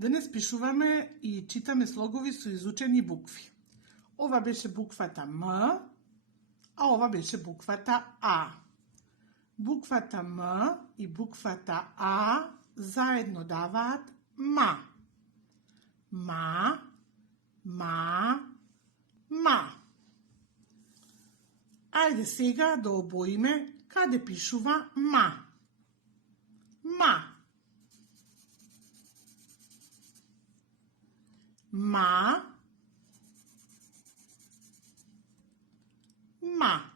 Денес пишуваме и читаме слогови со изучени букви. Ова беше буквата М, а ова беше буквата А. Буквата М и буквата А заедно даваат ма. Ма, ма, ма. Ајде сега да обоиме каде пишува ма. Ма. Ма, ма.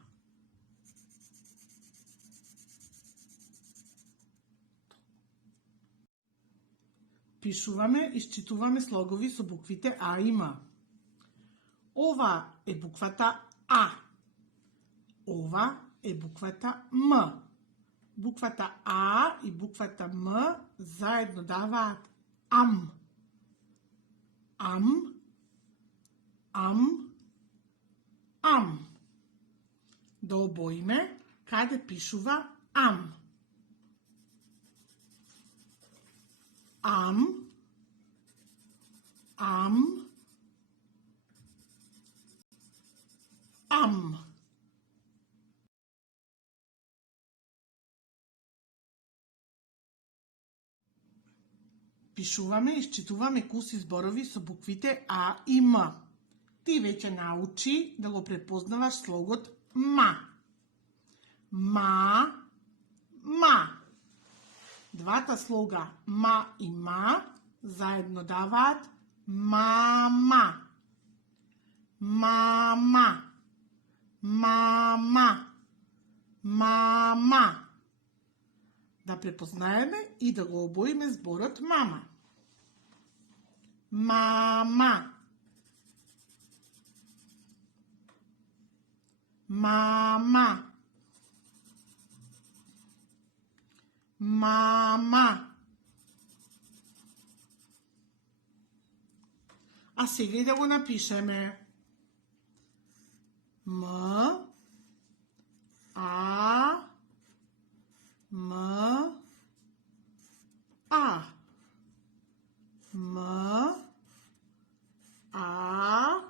Пишуваме и считуваме слогови со буквите А и М. Ова е буквата А. Ова е буквата М. Буквата А и буквата М заедно даваат ам. Ам, ам, ам. Да обоиме каде пишува ам. Ам, ам, ам. Пишуваме и считуваме куси зборови со буквите А и М. Ти веќе научи да го препознаваш слогот ма. Ма, ма. Двата слога ма и ма заедно даваат мама. Мама. Мама. Мама. Да препознаеме и да го обоиме зборот мама. Мама. Мама. Мама. А сега и да го напишеме. М, А, М, А. М, А,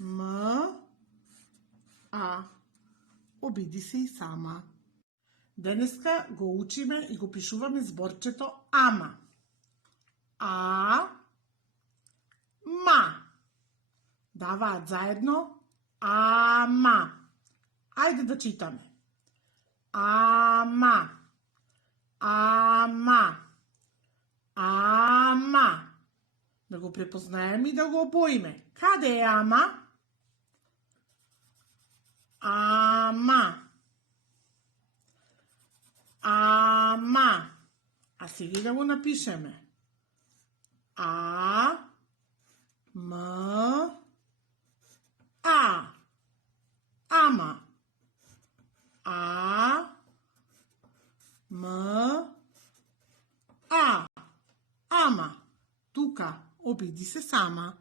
М, А. Обиди се и сама. Денеска го учиме и го пишуваме зборчето ама. А, ма. Даваат заедно ама. Ајде да читаме. Ама. Ама. Ама. Да го препознаеме и да го обоиме. Каде е ама? Ама. Ама. А сега да го напишеме. А, М, А. Ама. А, М, А. Ама. Тука обиди се сама.